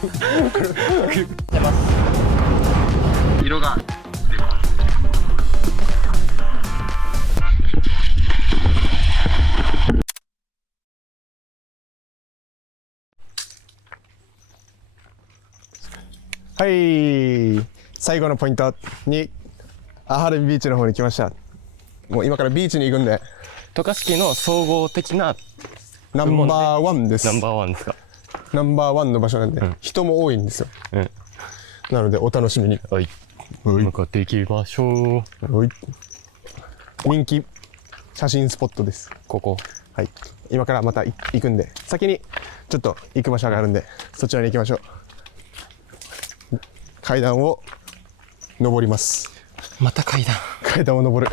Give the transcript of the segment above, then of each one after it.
出ます。色がはい、最後のポイントにアハルビーチの方に来ました。もう今からビーチに行くんで、渡嘉敷の総合的なナンバーワンです。ナンバーワンですか。ナンバーワンの場所なんで、人も多いんですよ。なのでお楽しみに。はい。向かっていきましょう。はい。人気写真スポットです。ここ。はい。今からまた行くんで、先にちょっと行く場所があるんで、そちらに行きましょう。階段を登ります。また階段。階段を登る。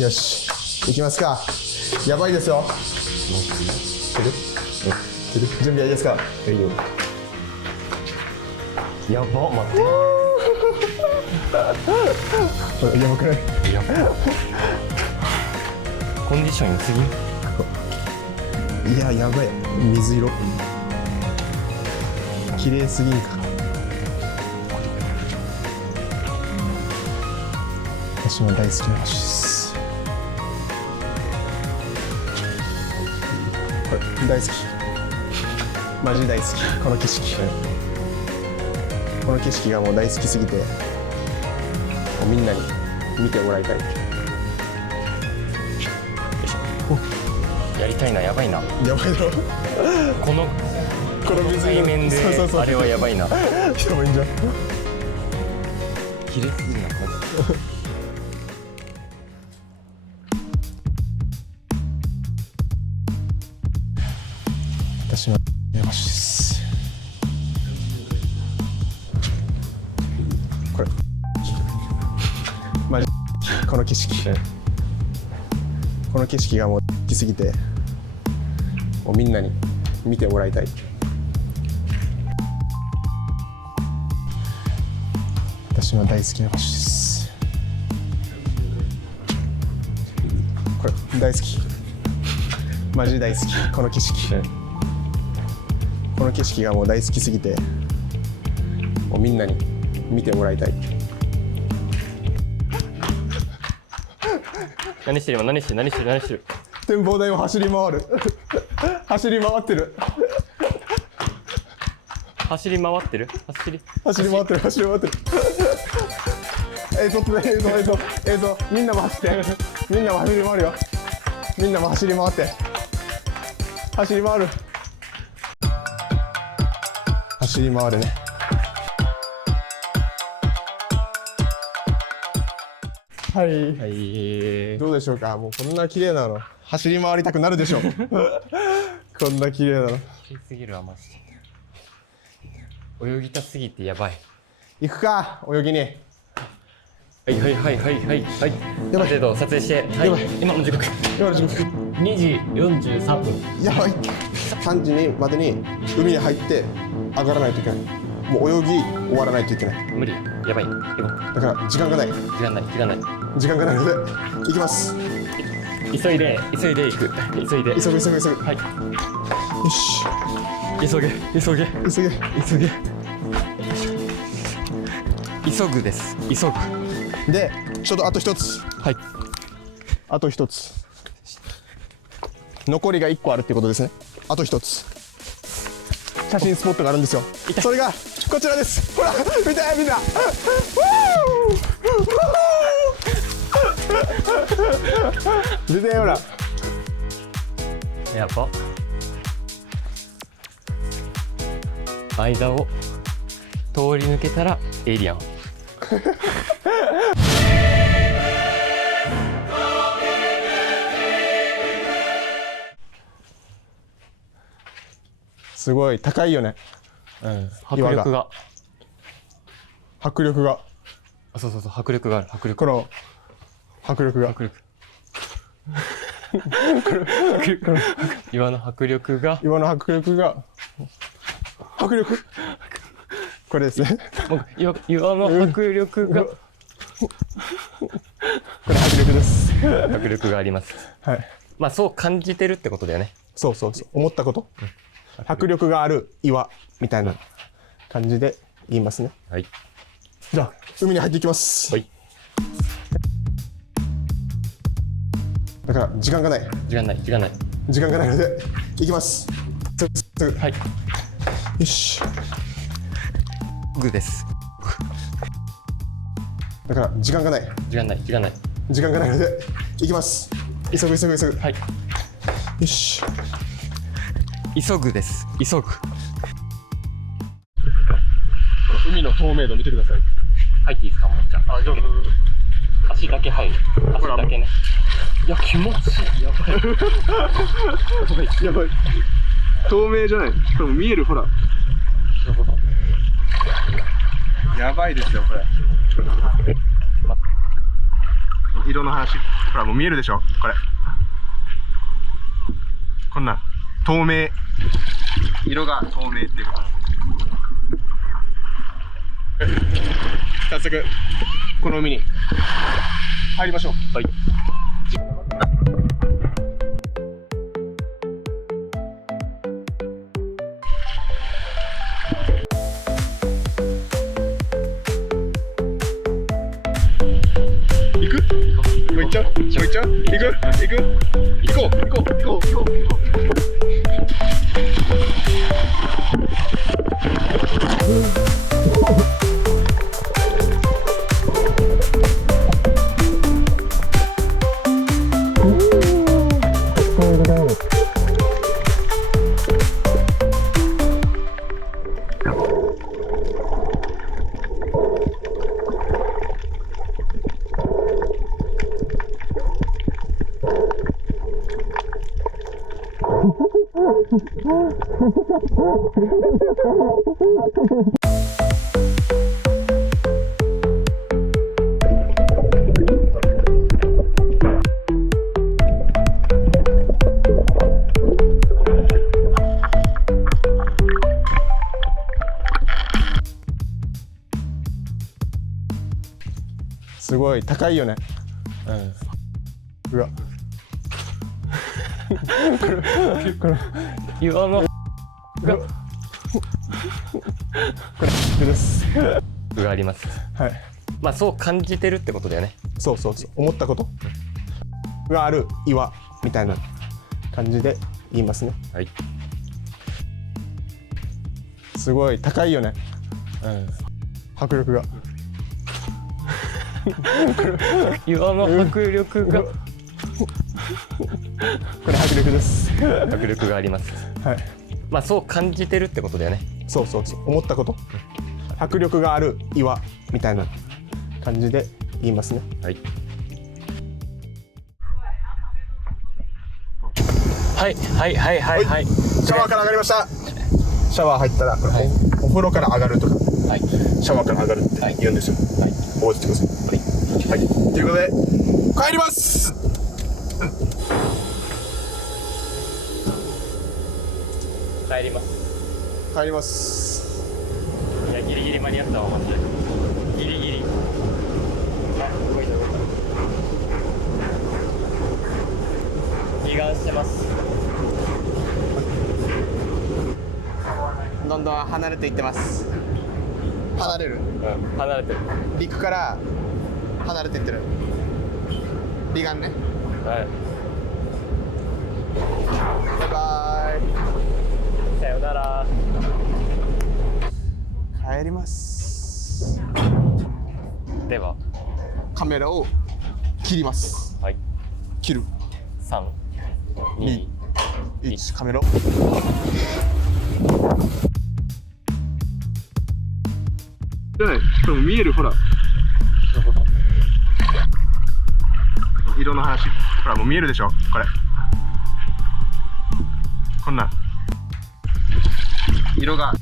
よし、行きますか。やばいですよ。準備はいいですか。いいよ。やば、待って。これやばくない？やば。コンディション良すぎん？いや、やばい。水色。綺麗すぎんか。私も大好きな場所です。これ大好き。マジ大好き。この景色。この景色がもう大好きすぎて、もうみんなに見てもらいたい。やりたいな、やばいな。やばいだろ。この水対面であれはやばいな。やばいんじゃん。綺麗すぎるな、マジ。私の山市です。これマジこの景色、この景色がもう好きすぎて、もうみんなに見てもらいたい。私の大好きな場所です。これ大好き。マジ大好き。この景色。この景色がもう大好きすぎて、もうみんなに見てもらいたい。何してる今、何してる。展望台を走り回る。走り回ってる。走り回ってる。映像。みんなも走って。みんなも走り回るよ。みんなも走り回って。走り回るね。はい、どうでしょうか。もうこんな綺麗なの走り回りたくなるでしょ。こんな綺麗なの。綺麗すぎるわ、マジで。泳ぎたすぎてやばい。行くか、泳ぎに。はい。やばい。撮影して。はい。今の時刻。2時43分。やばい。3時にまでに海に入って上がらないといけない。もう泳ぎ終わらないといけない。無理。やばい。行こう。だから時間がない。時間ないので行きます。急いで行く。急ぐ。はい。よし。急ぐです。で、ちょっとあと一つ。はい。あと一つ。残りが1個あるってことですね。あと一つ。写真スポットがあるんですよ。それがこちらです。ほら、見てみんな。見てほら。やば。間を通り抜けたらエイリアン。すごい高いよね。迫力が。迫力が。そう、迫力がある。この迫力が。岩の迫力が。迫力。これですね。岩の迫力が。これ迫力です。迫力があります。はい。まあそう感じてるってことだよね。そうそうそう。思ったこと。迫力がある岩みたいな感じで言いますね。はい。じゃあ、海に入っていきます。はい。だから、時間がない。時間ない、時間ない。時間がないので、行きます。すぐ。はい。よし。グーです。だから、時間がない。時間ない、時間ない。時間がないので、行きます。急ぐ急ぐ急ぐ。はい。よし。急ぐです。急ぐ。海の透明度見てください。入っていいですか、もう。じゃあ。どうぞ。足だけ入る。足だけね。いや、気持ちいい。やばい。やばい。透明じゃない。これも見える、ほら。やばいですよ、これ。色の話。ほら、もう見えるでしょ、これ。こんなん。透明。色が透明っていうこと。早速、この海に入りましょう。はい。行く？もう行っちゃう？もう行っちゃう？行く？行く？行こう！行こう！行こう！行こう！すごい高いよね。うわ。これ岩の。これです。があります。はい。まあそう感じてるってことだよね。そうそうそう。思ったことがある岩みたいな感じで言いますね。はい。すごい高いよね。迫力が。岩の迫力が。これ迫力です。迫力があります。はい。まあそう感じてるってことだよね。そうそうそう。思ったこと。迫力がある岩みたいな感じで言いますね。はい。はいはいはいはいはい。シャワーから上がりました。シャワー入ったらこれ、お風呂から上がるとか、はい、シャワーから上がるって言うんですよ。はい。覚えててください。はい。はい。ということで帰ります。帰ります。帰ります。いやギリギリ間に合ったわマジで。ギリギリ。あ、動いた動いた。離岸してます。どんどん離れていってます。離れる。離れてる。陸から離れていってる。離岸ね。はい。バイバイ。さよなら。帰ります。ではカメラを切ります。はい。切る。3、2、1、カメラを。じゃない。これも見える、ほら。色の話。ほら、もう見えるでしょ、これ。こんなん。色が。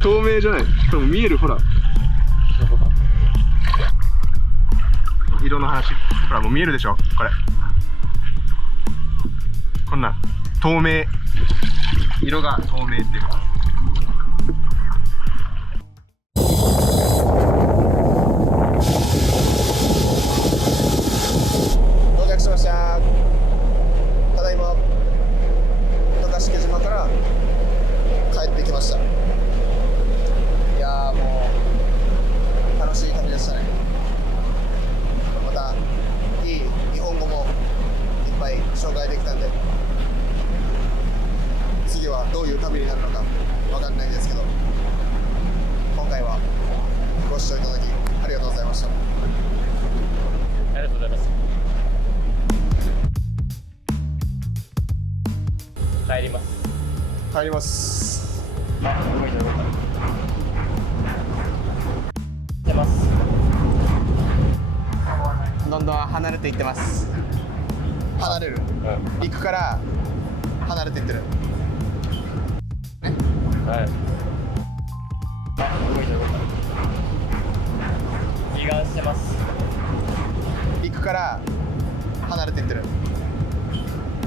透明じゃない。これも見える、ほら。色の話。ほら、もう見えるでしょ、これ。こんなん。透明。色が透明っていうか。えてきたんで、次はどういう旅になるのかわかんないですけど、今回はご視聴いただきありがとうございました。ありがとうございます。帰ります。帰ります。あ、動いた動いた。出ます。どんどん離れていってます。離れる、行くから離れていってる。はい。あ、動いた動いた。離岸してます。行くから離れていってる。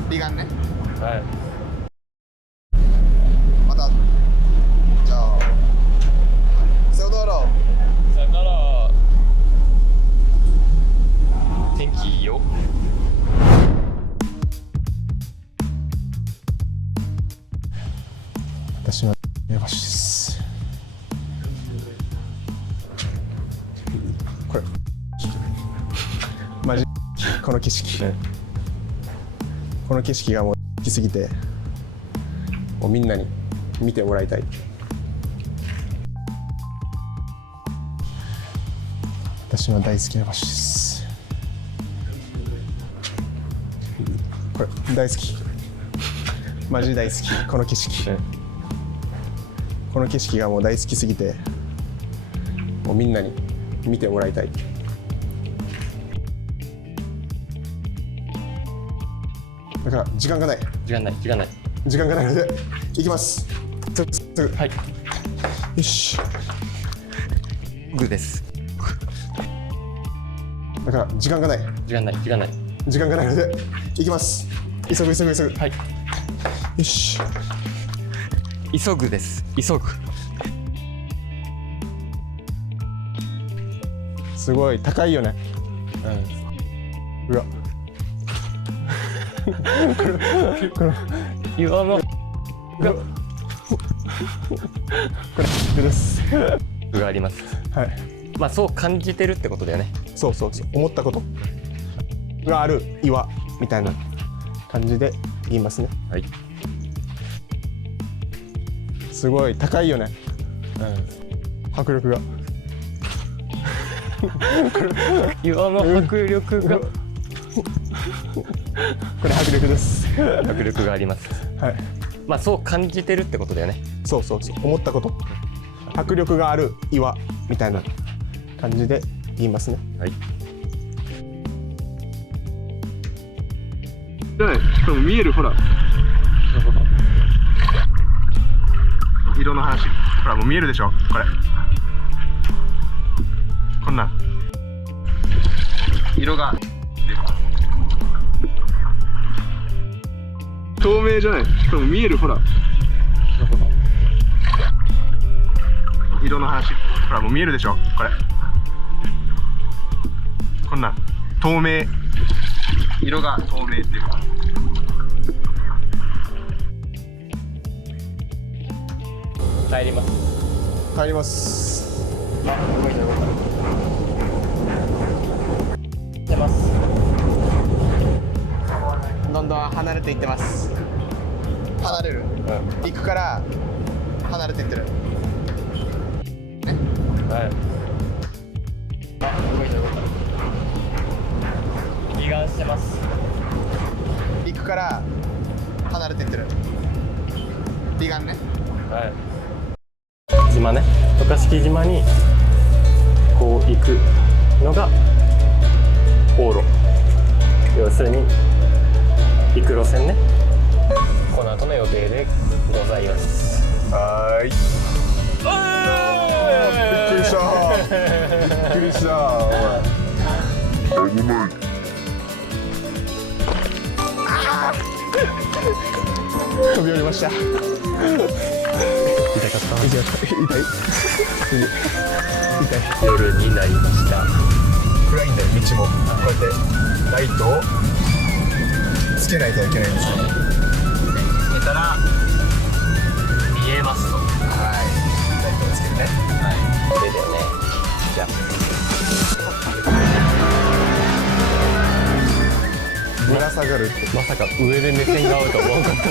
離岸ね。はい。また、じゃあ、さよなら。さよなら。天気いいよ。私はやばしです。これマジこの景色、この景色がもう好きすぎて、もうみんなに見てもらいたい。私の大好きな場所です。これ大好き、マジ大好き。この景色、この景色がもう大好きすぎて、もうみんなに見てもらいたい。だから時間がない。時間ない時間ない。時間がないので行きます。すぐ。はい。よし。グーです。だから時間がない。時間ない時間ない。時間がないので行きます。急ぐ急ぐ急ぐ。はい。よし。急ぐです。急ぐ。すごい高いよね。うわ。これ岩の。これです。があります。はい。まあそう感じてるってことだよね。そうそうそう。思ったことがある岩みたいな感じで言いますね。はい。すごい高いよね。迫力が。岩の迫力が。これ迫力です。迫力があります。はい。まあそう感じてるってことだよね。そうそうそう。思ったこと。迫力がある岩みたいな感じで言いますね。はい。じゃない。でも見える、ほら。色の話。ほらもう見えるでしょ。これ。こんなん。色が。透明じゃない。しかも見える、ほら。色の話。ほらもう見えるでしょ。これ。こんなん。透明。色が透明っていうか。帰ります。帰ります。あ、動いた動いた。出ます。どんどん離れていってます。離れる、行くから離れていってる。はい。あ、動いた動いた。離岸してます。行くから離れていってる。離岸ね。はい。島ね、渡嘉敷島にこう行くのが航路、要するに陸路線ね。この後の予定でございます。はーい。びっくりした。びっくりした。危ない。飛び降りました。痛かった。痛い。痛い。夜になりました。暗いんだよ、道も。こうやってライトをつけないといけないんですよ。見たら見えますと。はい。ライトをつけるね。はい。これだよね。じゃあ。ぶら下かるって。まさか上で目線が合うと思わなかった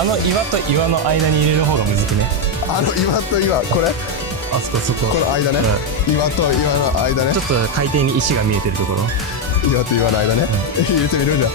あの岩と岩の間に入れる方がむずくね。あの岩と岩、これあそこそこ、この間ね、岩と岩の間ね、ちょっと海底に石が見えてるところ。岩と岩の間ね、入れてみるじゃん。